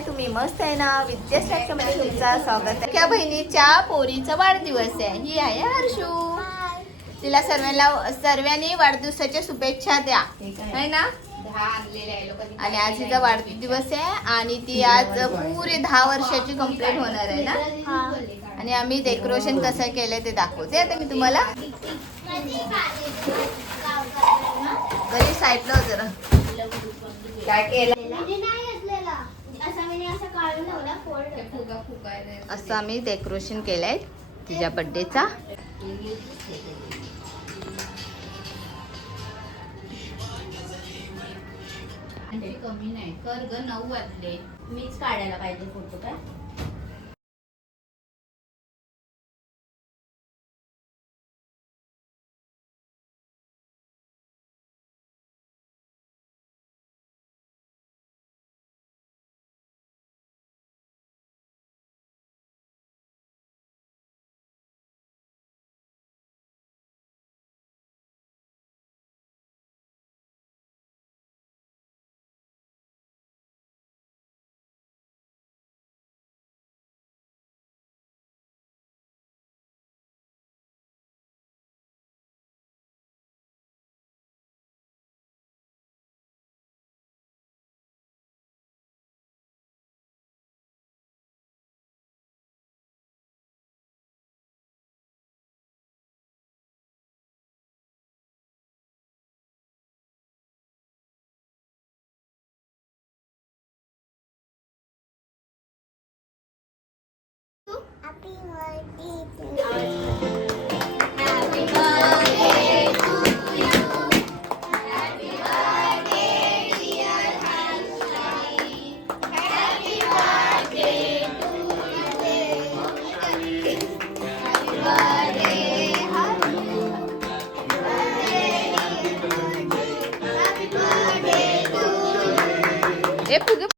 हाय, तुम्ही मस्त आहे ना? विद्याशाखेमध्ये तुमचं स्वागत आहे. त्या बहिणीच्या पोरीचा वाढदिवस आहे. ही आहे हर्षू. तिला सर्वांनी वाढदिवसाच्या शुभेच्छा द्या, है ना? आणि आज तिचा वाढदिवस आहे आणि ती आज पुरे 10 वर्षाची कंप्लीट होणार आहे ना. आणि आम्ही डेकोरेशन कसं केलंय ते दाखवते आता मी तुम्हाला. घरी साईडला हो जरा. काय केलं असं आम्ही डेकोरेशन केलंय तिच्या बर्थडेचा. कमी नाही कर ग, 9 वाजले. मीच काढायला पाहिजे फोटो काय. Happy birthday to you. Happy birthday to you. Happy birthday dear Harshai. Happy birthday to you. Happy birthday Harshai. Happy birthday to you.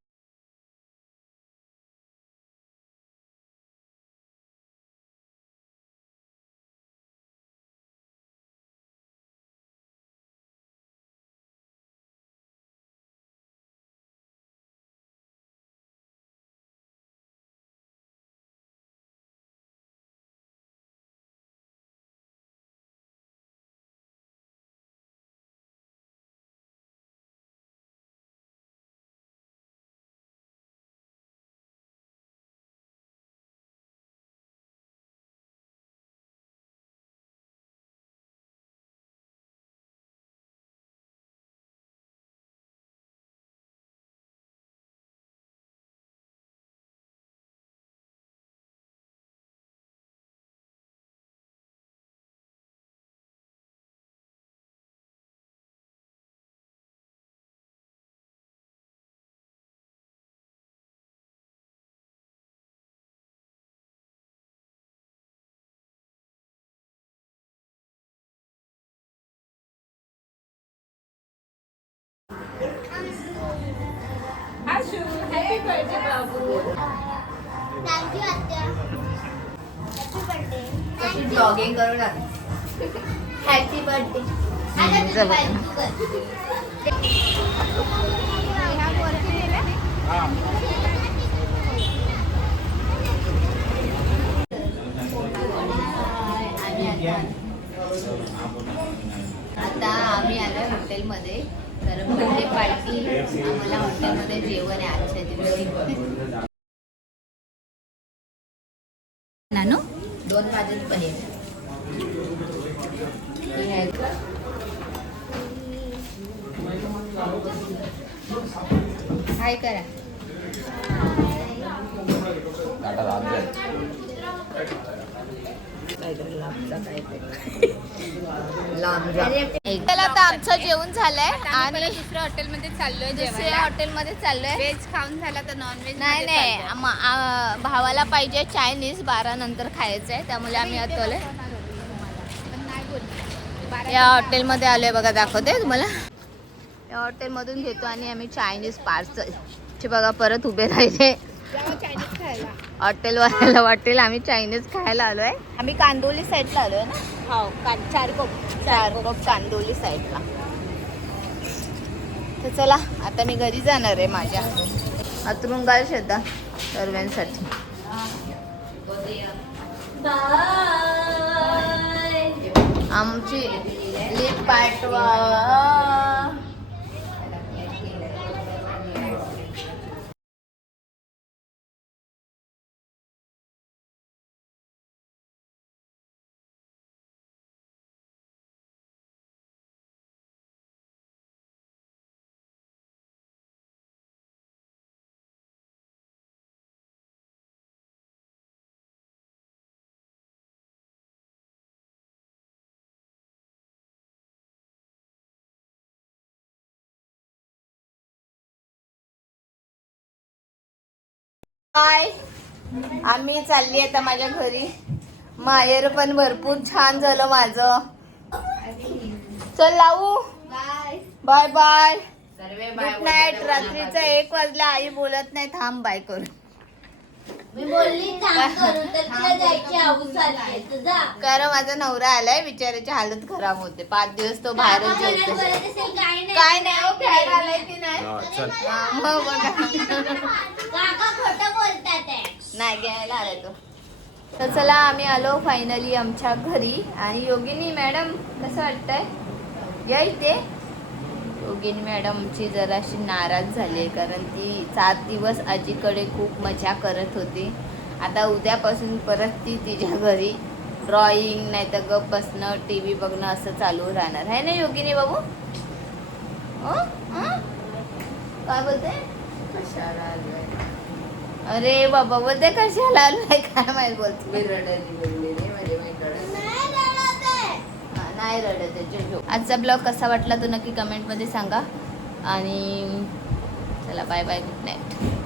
Ashu, happy birthday, Babu. Thank you, Atya. Happy birthday. कशी blogging करू लागली. Happy birthday. आता तुझी बाई तू कर. ह्या वरती नेला. हां. आता आम्ही आलो हॉटेलमध्ये. तर बर्थडे पार्टी आम्हाला हॉटेलमध्ये जेवण आहे आजच्या दिवशी. नानू 2 भाजी पनीर. हाय करा. त्याला आता आमचं जेवण झालंय आणि दुसऱ्या हॉटेलमध्ये चाललोय. दुसऱ्या हॉटेलमध्ये चाललोय. व्हेज खाऊन झाला तर नॉन व्हेज नाही. भावाला पाहिजे चायनीज 12 नंतर खायचंय, त्यामुळे आम्ही आतोले या हॉटेलमध्ये आलोय. बघा दाखवते तुम्हाला. या हॉटेलमधून घेतो आणि आम्ही चायनीज पार्सल चे बघा परत उभे राहिले. हॉटेलवाल्याला वाटेल आम्ही चायनीज खायला आलोय. आम्ही कांदोली साईडला आलोय ना. हो, चारकोप कांदोली साईडला. तर चला आता मी घरी जाणार आहे माझ्या अतरून घाल श्रद्धा सर्वांसाठी. आमची लिप पाठवा. हाय, आम्ही चालली आता माझ्या घरी. माहेर पण भरपूर छान झालं माझं. चल लावू. Bye bye. Good night. रात्रीचं 1 वाजला. आई बोलत नाही, थांब बाय करू. मी बोलली काम करू तर तुला जायची हौस आली तुझा. कारण माझा नवरा आलाय, बिचाराची हालत खराब होते. 5 दिवस तो बाहेरच जेवतो. काय नाही हो, खेळायला आलाय की नाही. मग बघा काका खोटं बोलतात आहे. नाही घ्यायला आलाय तो. तर चला आम्ही आलो फायनली आमच्या घरी. आणि योगिनी मॅडम कसं वाटतंय या इथे. योगिनी मॅडमची जराशी नाराज झाली आहे कारण ती 7 दिवस आजीकडे खूप मजा करत होती. आता उद्यापासून परत ती तिच्या घरी ड्रॉइंग नाही तर गप बसणं, टी व्ही बघणं असं चालू राहणार आहे ना योगिनी बाबू. काय बोलते. कशाला आलोय. अरे बाबा बोलते कशाला आलोय काय माहिती बोलते. नाही रडत. आजचा ब्लॉग कसा वाटला तो नक्की कमेंटमध्ये सांगा. आणि चला बाय बाय, गुड नाईट.